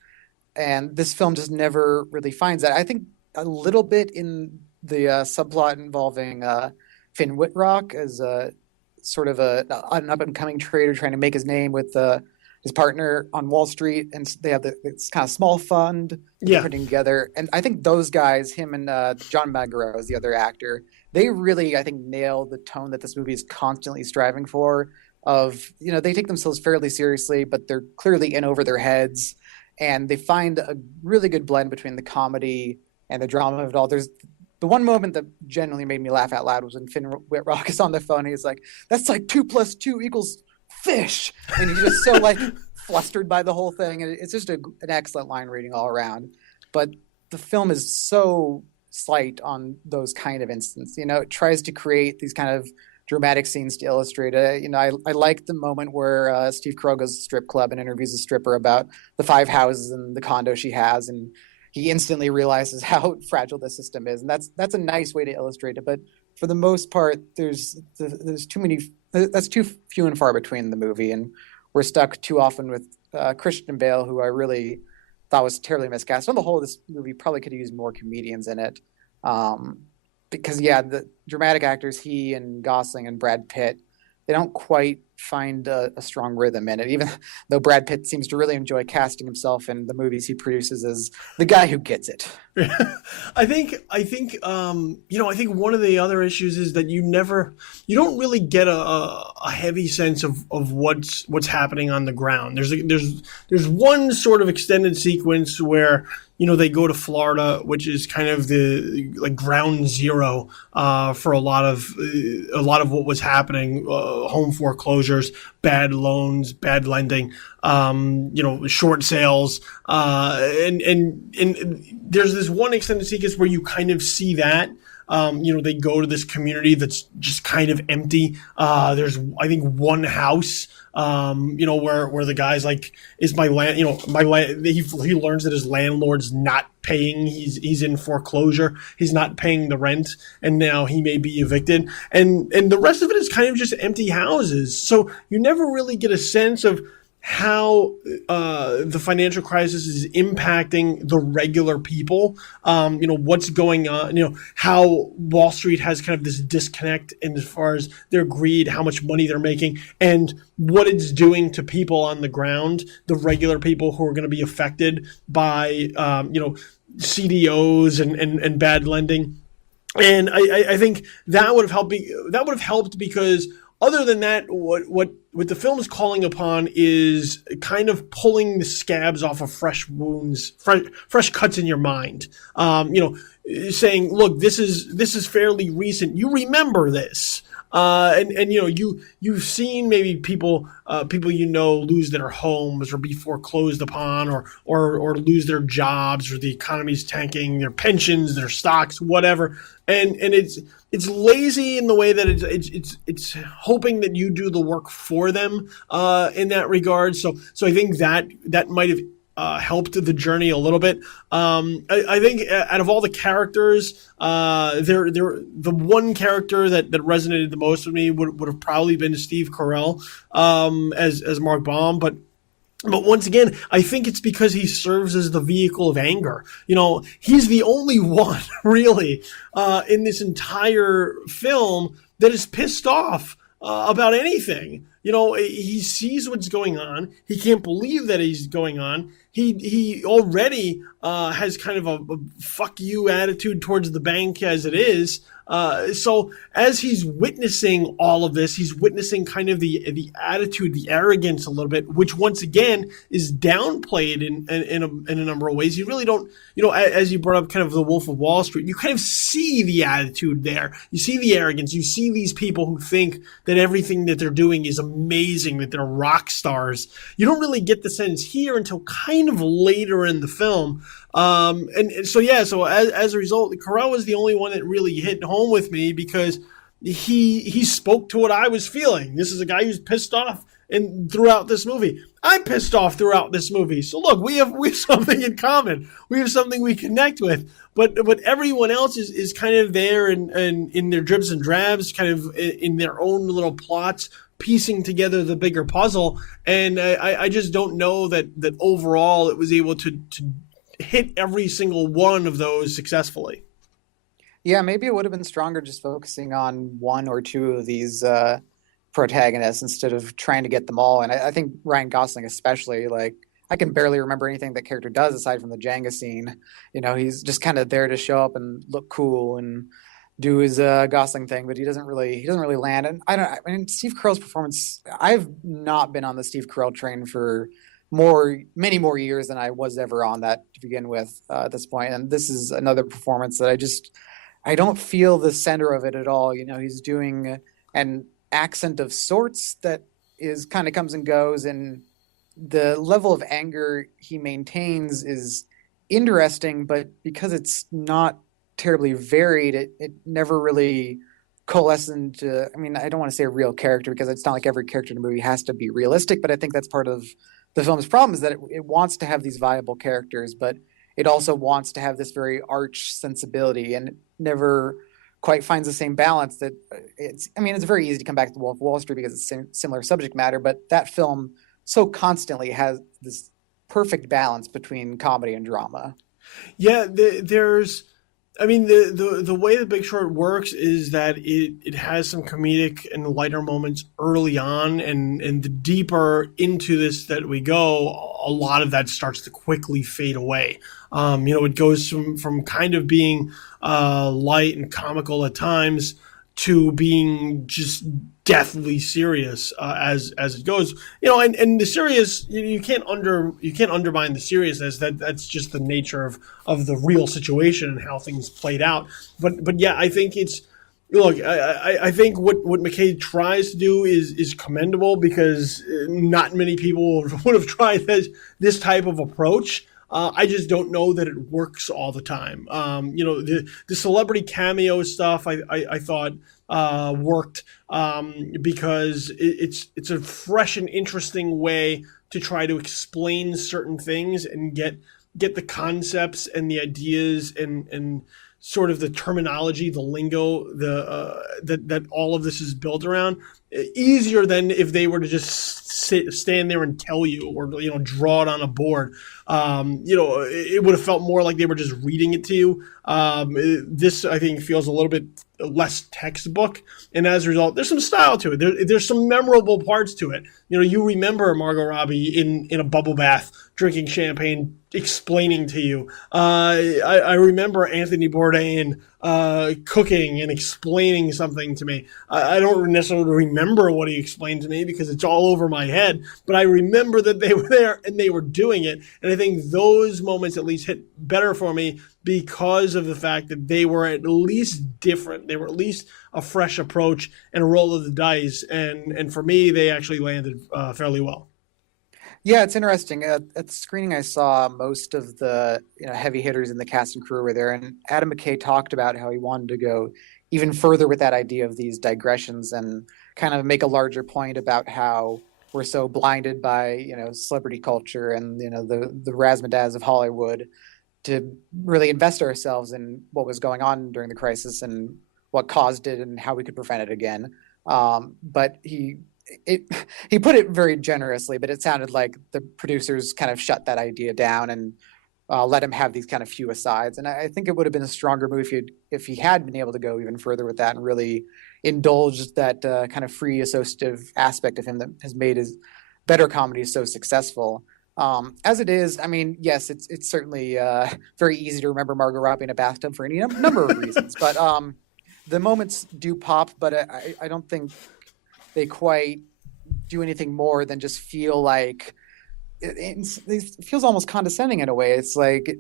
And this film just never really finds that. I think a little bit in the subplot involving Finn Whitrock as sort of an up-and-coming trader trying to make his name with his partner on Wall Street, and they have this kind of small fund they're putting together. And I think those guys, him and John Magaro is the other actor, they really, I think, nail the tone that this movie is constantly striving for. Of, they take themselves fairly seriously, but they're clearly in over their heads, and they find a really good blend between the comedy and the drama of it all. There's the one moment that genuinely made me laugh out loud was when Finn Whitrock is on the phone. And he's like, "That's like 2 + 2 = fish," and he's just so flustered by the whole thing. And it's just an excellent line reading all around. But the film is so slight on those kind of instances. It tries to create these kind of dramatic scenes to illustrate it. I like the moment where Steve Carell goes to the strip club and interviews a stripper about the 5 houses and the condo she has, and he instantly realizes how fragile the system is. And that's a nice way to illustrate it. But for the most part, there's too many. That's too few and far between the movie, and we're stuck too often with Christian Bale, who I really thought was terribly miscast. On the whole, this movie probably could have used more comedians in it, because the dramatic actors, he and Gosling and Brad Pitt, they don't quite find a strong rhythm in it, even though Brad Pitt seems to really enjoy casting himself in the movies he produces as the guy who gets it. I think one of the other issues is that you don't really get a heavy sense of what's happening on the ground. There's one sort of extended sequence where they go to Florida, which is kind of the ground zero for a lot of what was happening, home foreclosure foreclosures, bad loans, bad lending, short sales, and there's this one extended sequence where you kind of see that. They go to this community that's just kind of empty. There's, I think, one house, where the guy's like, is my land, my land, he learns that his landlord's not paying. He's in foreclosure. He's not paying the rent, and now he may be evicted. And the rest of it is kind of just empty houses. So you never really get a sense of how the financial crisis is impacting the regular people, what's going on, how Wall Street has kind of this disconnect in as far as their greed, how much money they're making, and what it's doing to people on the ground, the regular people who are going to be affected by, CDOs and bad lending. And I think that would have helped because other than that, what the film is calling upon is kind of pulling the scabs off of fresh wounds, fresh cuts in your mind. Saying, look, this is fairly recent. You remember this, and you've seen maybe people lose their homes or be foreclosed upon or lose their jobs, or the economy's tanking, their pensions, their stocks, whatever, and it's lazy in the way that it's hoping that you do the work for them in that regard. So I think that might have helped the journey a little bit. I think out of all the characters, the one character that resonated the most with me would have probably been Steve Carell as Mark Baum, but once again, I think it's because he serves as the vehicle of anger. He's the only one really in this entire film that is pissed off about anything. He sees what's going on. He can't believe that he's going on. He already has kind of a fuck you attitude towards the bank as it is. So as he's witnessing all of this, he's witnessing kind of the attitude, the arrogance a little bit, which once again is downplayed in a number of ways. You really don't, as you brought up kind of the Wolf of Wall Street, you kind of see the attitude there. You see the arrogance. You see these people who think that everything that they're doing is amazing, that they're rock stars. You don't really get the sense here until kind of later in the film. So as a result, Carell was the only one that really hit home with me because he spoke to what I was feeling. This is a guy who's pissed off throughout this movie. I'm pissed off throughout this movie. So look, we have something in common. We have something we connect with. But everyone else is kind of there and in their dribs and drabs, kind of in their own little plots, piecing together the bigger puzzle. And I just don't know that overall it was able to hit every single one of those successfully. Yeah, maybe it would have been stronger just focusing on one or two of these protagonists instead of trying to get them all. And I think Ryan Gosling especially, like, I can barely remember anything that character does aside from the Jenga scene. He's just kind of there to show up and look cool and do his Gosling thing, but he doesn't really land. And I mean, Steve Carell's performance, I've not been on the Steve Carell train for many more years than I was ever on that to begin with at this point. And this is another performance that I don't feel the center of it at all. He's doing an accent of sorts that is kind of comes and goes, and the level of anger he maintains is interesting, but because it's not terribly varied, it never really coalesces into, I mean, I don't want to say a real character because it's not like every character in the movie has to be realistic, but I think that's part of the film's problem is that it wants to have these viable characters, but it also wants to have this very arch sensibility, and it never quite finds the same balance that it's very easy to come back to The Wolf of Wall Street because it's similar subject matter, but that film so constantly has this perfect balance between comedy and drama. Yeah, the way The Big Short works is that it has some comedic and lighter moments early on, and the deeper into this that we go, a lot of that starts to quickly fade away. It goes from kind of being light and comical at times to being just deathly serious as it goes. And the serious, you can't undermine the seriousness. That's just the nature of the real situation and how things played out. But yeah, I think Look, I think what McKay tries to do is commendable, because not many people would have tried this type of approach. I just don't know that it works all the time. The celebrity cameo stuff I thought worked, because it's a fresh and interesting way to try to explain certain things and get the concepts and the ideas and sort of the terminology, the lingo, that all of this is built around, easier than if they were to just stand there and tell you, or draw it on a board. It would have felt more like they were just reading it to you. This, I think, feels a little bit less textbook, and as a result, there's some style to it. There's some memorable parts to it. You remember Margot Robbie in a bubble bath, drinking champagne, explaining to you. I remember Anthony Bourdain cooking and explaining something to me. I don't necessarily remember what he explained to me, because it's all over my head, but I remember that they were there and they were doing it. And I think those moments at least hit better for me, because of the fact that they were at least different. They were at least a fresh approach and a roll of the dice. And for me, they actually landed fairly well. Yeah, it's interesting. At the screening, I saw most of the heavy hitters in the cast and crew were there, and Adam McKay talked about how he wanted to go even further with that idea of these digressions and kind of make a larger point about how we're so blinded by celebrity culture and the razzmatazz of Hollywood, to really invest ourselves in what was going on during the crisis and what caused it and how we could prevent it again. But he put it very generously, but it sounded like the producers kind of shut that idea down and let him have these kind of few asides. And I think it would have been a stronger movie if he had been able to go even further with that and really indulge that kind of free associative aspect of him that has made his better comedies so successful. As it is, I mean, yes, it's certainly very easy to remember Margot Robbie in a bathtub for any number of reasons, but the moments do pop, but I don't think they quite do anything more than just feel like it feels almost condescending in a way. It's like,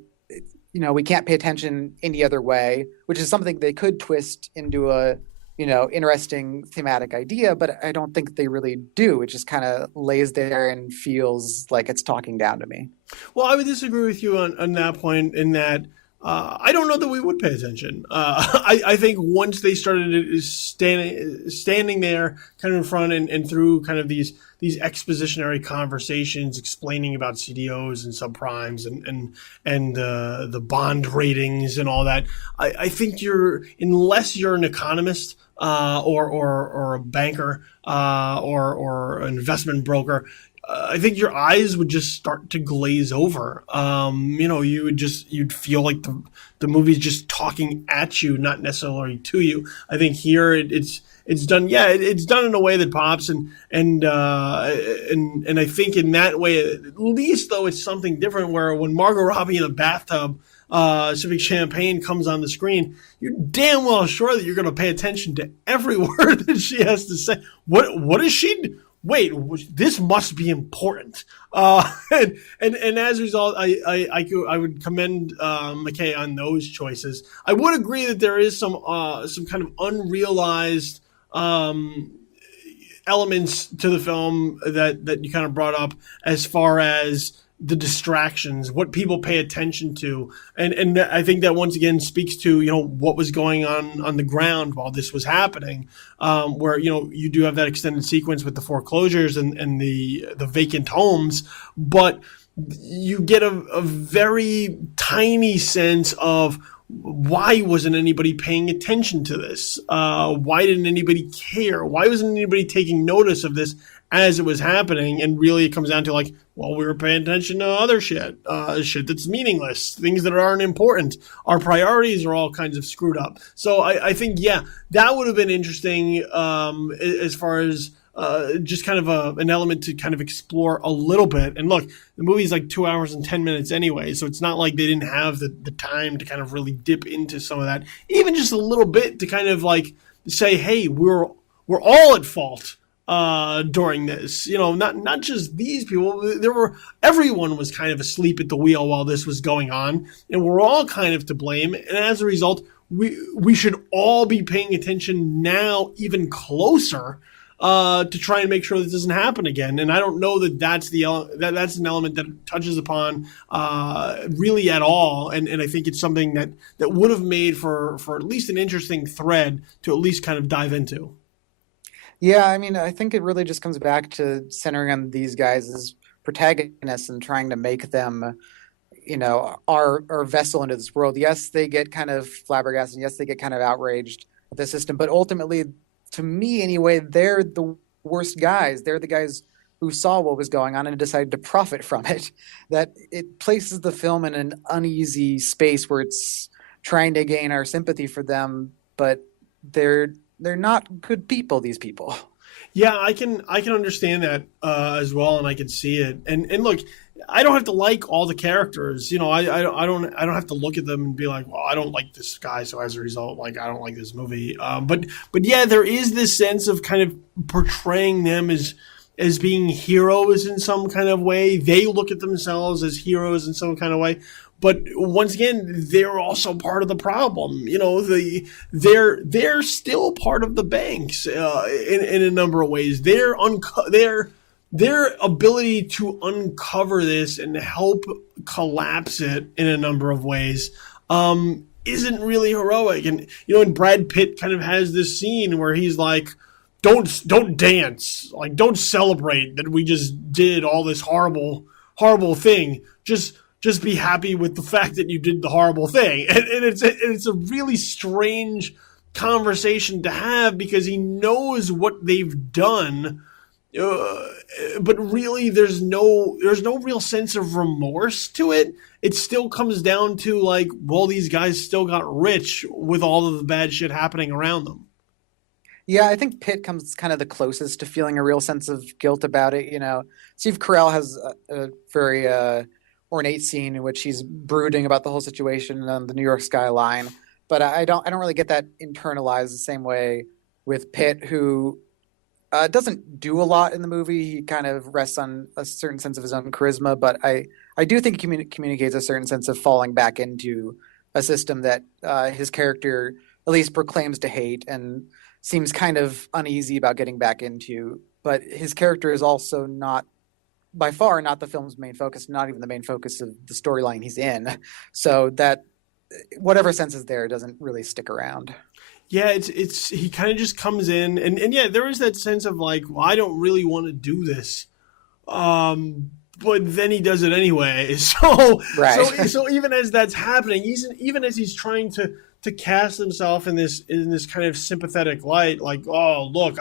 we can't pay attention any other way, which is something they could twist into a interesting thematic idea, but I don't think they really do. It just kind of lays there and feels like it's talking down to me. Well, I would disagree with you on that point, in that I don't know that we would pay attention. I think once they started standing there kind of in front and through kind of these expositionary conversations explaining about CDOs and subprimes and the bond ratings and all that, I think unless you're an economist or a banker or an investment broker, I think your eyes would just start to glaze over. You'd feel like the movie's just talking at you, not necessarily to you. I think here it's done. Yeah, it's done in a way that pops, and I think in that way, at least though, it's something different. Where when Margot Robbie in a bathtub sipping champagne comes on the screen, you're damn well sure that you're going to pay attention to every word that she has to say. What is she? Wait, this must be important. And as a result, I would commend McKay on those choices. I would agree that there is some kind of unrealized elements to the film that you kind of brought up, as far as the distractions, what people pay attention to. And I think that once again speaks to, what was going on the ground while this was happening, where, you do have that extended sequence with the foreclosures and the vacant homes, but you get a very tiny sense of why wasn't anybody paying attention to this? Why didn't anybody care? Why wasn't anybody taking notice of this as it was happening? And really it comes down to like, well, we were paying attention to other shit that's meaningless, things that aren't important. Our priorities are all kinds of screwed up. So I think, yeah, that would have been interesting as far as just kind of an element to kind of explore a little bit. And look, the movie's like 2 hours and 10 minutes anyway, so it's not like they didn't have the time to kind of really dip into some of that, even just a little bit, to kind of like say, hey, we're all at fault during this, not just these people. Everyone was kind of asleep at the wheel while this was going on, and we're all kind of to blame. And as a result, we should all be paying attention now even closer to try and make sure this doesn't happen again. And I don't know that that's that's an element that touches upon really at all. And I think it's something that would have made for at least an interesting thread to at least kind of dive into. Yeah, I mean, I think it really just comes back to centering on these guys as protagonists and trying to make them, our vessel into this world. Yes, they get kind of flabbergasted. Yes, they get kind of outraged at the system. But ultimately, to me anyway, they're the worst guys. They're the guys who saw what was going on and decided to profit from it. That it places the film in an uneasy space where it's trying to gain our sympathy for them, but they're not good people, these people. Yeah, I can understand that as well, and I can see it. And look, I don't have to like all the characters. I don't have to look at them and be like, well, I don't like this guy, so as a result, like I don't like this movie. But yeah, there is this sense of kind of portraying them as being heroes in some kind of way. They look at themselves as heroes in some kind of way. But once again, they're also part of the problem. They're still part of the banks in a number of ways. Their ability to uncover this and help collapse it in a number of ways isn't really heroic. And Brad Pitt kind of has this scene where he's like, don't dance, like don't celebrate that we just did all this horrible thing. Just be happy with the fact that you did the horrible thing. And it's a really strange conversation to have because he knows what they've done, but really there's no real sense of remorse to it. It still comes down to like, well, these guys still got rich with all of the bad shit happening around them. Yeah, I think Pitt comes kind of the closest to feeling a real sense of guilt about it. Steve Carell has a very ornate scene in which he's brooding about the whole situation on the New York skyline, but I don't really get that internalized the same way with Pitt, who doesn't do a lot in the movie. He kind of rests on a certain sense of his own charisma, but I do think he communicates a certain sense of falling back into a system that his character at least proclaims to hate and seems kind of uneasy about getting back into. But his character is also not, by far, not the film's main focus, not even the main focus of the storyline he's in. So that whatever sense is there doesn't really stick around. Yeah, it's he kind of just comes in and yeah, there is that sense of like, well, I don't really want to do this. But then he does it anyway. So right. so even as that's happening, even as he's trying to cast himself in this kind of sympathetic light, like, oh look,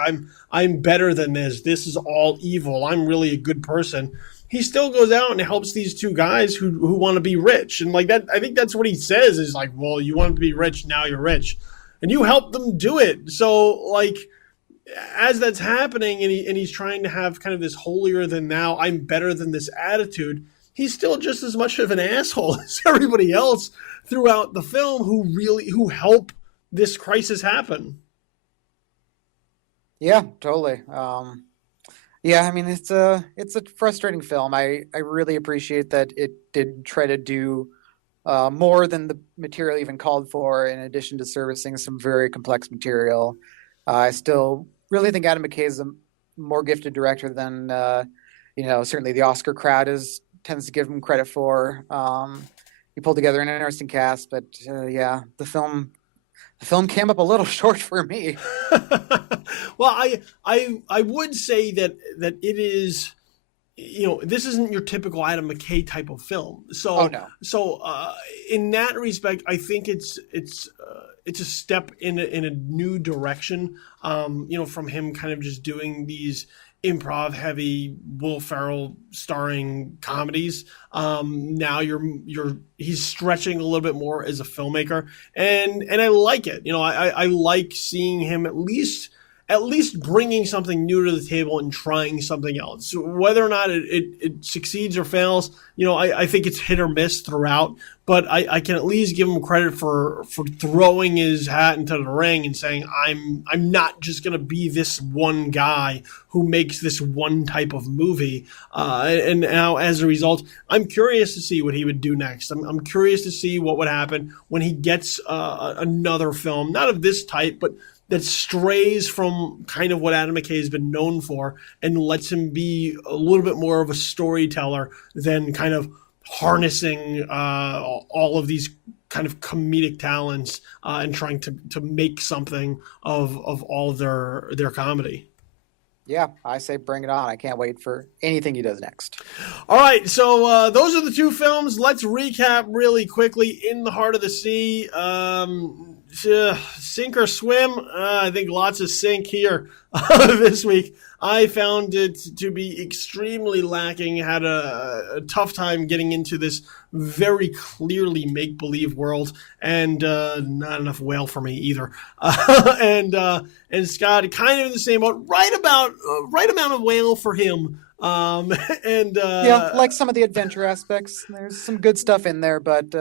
I'm better than this. This is all evil. I'm really a good person. He still goes out and helps these two guys who want to be rich. And like that, I think that's what he says is like, well, you wanted to be rich, now you're rich. And you helped them do it. So like as that's happening and he's trying to have kind of this holier than thou, I'm better than this attitude, he's still just as much of an asshole as everybody else throughout the film who help this crisis happen. Yeah, totally. Yeah, I mean, it's a frustrating film. I really appreciate that it did try to do more than the material even called for, in addition to servicing some very complex material. I still really think Adam McKay is a more gifted director than certainly the Oscar crowd tends to give him credit for. He pulled together an interesting cast, but yeah, the film came up a little short for me. Well, I would say that it is, this isn't your typical Adam McKay type of film. So, oh, no. So in that respect, I think it's a step in a new direction. From him kind of just doing these improv heavy Will Ferrell starring comedies. Now he's stretching a little bit more as a filmmaker, and I like it. I like seeing him at least at least bringing something new to the table and trying something else. Whether or not it succeeds or fails, I think it's hit or miss throughout. But I can at least give him credit for throwing his hat into the ring and saying, I'm not just going to be this one guy who makes this one type of movie. And now, as a result, I'm curious to see what he would do next. I'm curious to see what would happen when he gets another film, not of this type, but that strays from kind of what Adam McKay has been known for and lets him be a little bit more of a storyteller than kind of harnessing all of these kind of comedic talents and trying to make something of all of their comedy. Yeah, I say bring it on. I can't wait for anything he does next. All right, so those are the two films. Let's recap really quickly. In the Heart of the Sea, sink or swim? I think lots of sink here this week. I found it to be extremely lacking, had a tough time getting into this very clearly make-believe world, and not enough whale for me either. And Scott, kind of in the same boat, right amount of whale for him. Yeah, like some of the adventure aspects. There's some good stuff in there, but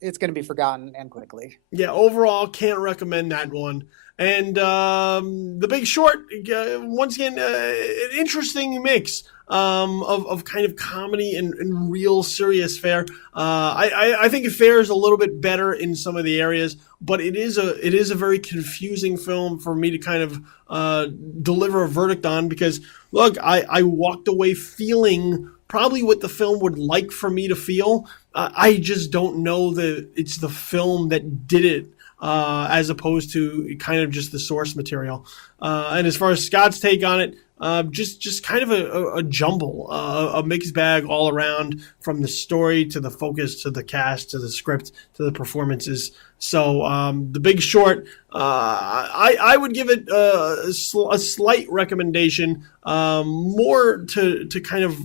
it's going to be forgotten and quickly. Yeah, overall, can't recommend that one. And The Big Short, once again, an interesting mix of kind of comedy and real serious fare. I think it fares a little bit better in some of the areas, but it is a very confusing film for me to kind of deliver a verdict on, because look, I walked away feeling probably what the film would like for me to feel. I just don't know that it's the film that did it. As opposed to kind of just the source material. And as far as Scott's take on it, just kind of a jumble, a mixed bag all around, from the story to the focus to the cast to the script to the performances. So The Big Short, I would give it a slight recommendation, more to kind of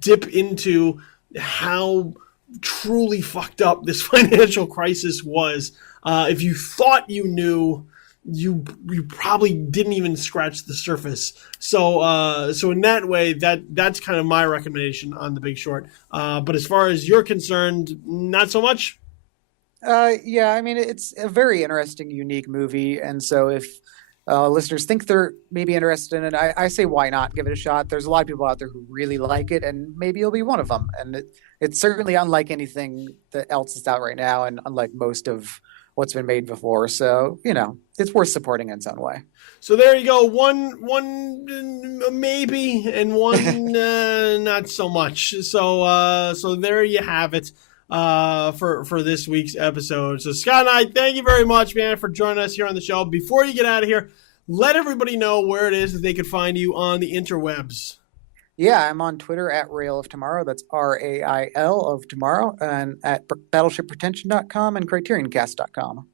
dip into how truly fucked up this financial crisis was. If you thought you knew, you probably didn't even scratch the surface. So in that way, that's kind of my recommendation on The Big Short. But as far as you're concerned, not so much. Yeah, I mean, it's a very interesting, unique movie, and so if listeners think they're maybe interested in it, I say why not give it a shot. There's a lot of people out there who really like it, and maybe you'll be one of them. And it's certainly unlike anything that else that's out right now, and unlike most of what's been made before. So, it's worth supporting in its own way. So there you go. One maybe, and one not so much. So there you have it for this week's episode. So Scott and I, thank you very much, man, for joining us here on the show. Before you get out of here, let everybody know where it is that they could find you on the interwebs. Yeah, I'm on Twitter at Rail of Tomorrow. That's RAIL of Tomorrow, and at BattleshipPretension.com and CriterionCast.com.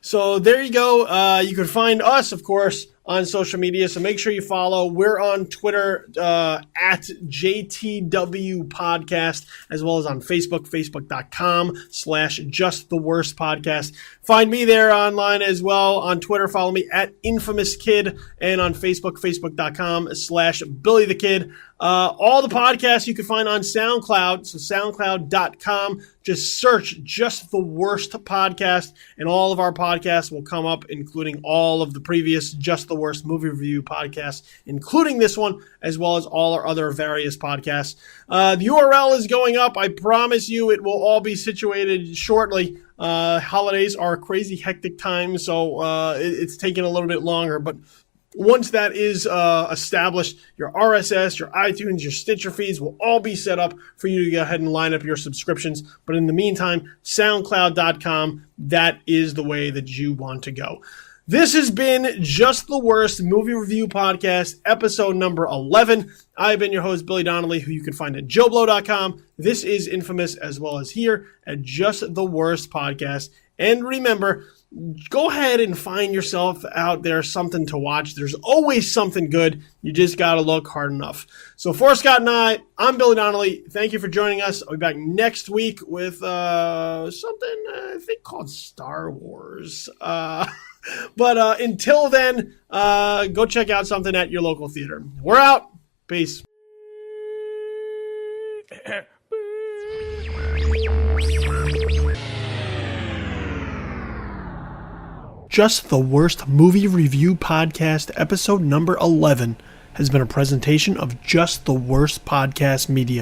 So there you go. You can find us, of course, on social media. So make sure you follow. We're on Twitter at JTW Podcast, as well as on Facebook, facebook.com/JustTheWorstPodcast. Find me there online as well. On Twitter, follow me at InfamousKid, and on Facebook, facebook.com/BillyTheKid. All the podcasts you can find on SoundCloud, so soundcloud.com. Just search Just the Worst Podcast, and all of our podcasts will come up, including all of the previous Just the Worst movie review podcasts, including this one, as well as all our other various podcasts. The URL is going up. I promise you it will all be situated shortly. Holidays are a crazy hectic time, so it's taking a little bit longer, but once that is established, your RSS, your iTunes, your Stitcher feeds will all be set up for you to go ahead and line up your subscriptions. But in the meantime, SoundCloud.com, that is the way that you want to go. This has been Just the Worst Movie Review Podcast, episode number 11. I've been your host, Billy Donnelly, who you can find at JoeBlow.com. This is Infamous, as well as here at Just the Worst Podcast. And remember, go ahead and find yourself out there something to watch. There's always something good. You just got to look hard enough. So for Scott and I'm Billy Donnelly. Thank you for joining us. I'll be back next week with something I think called Star Wars. But until then, go check out something at your local theater. We're out. Peace. Just the Worst Movie Review Podcast, episode number 11, has been a presentation of Just the Worst Podcast Media.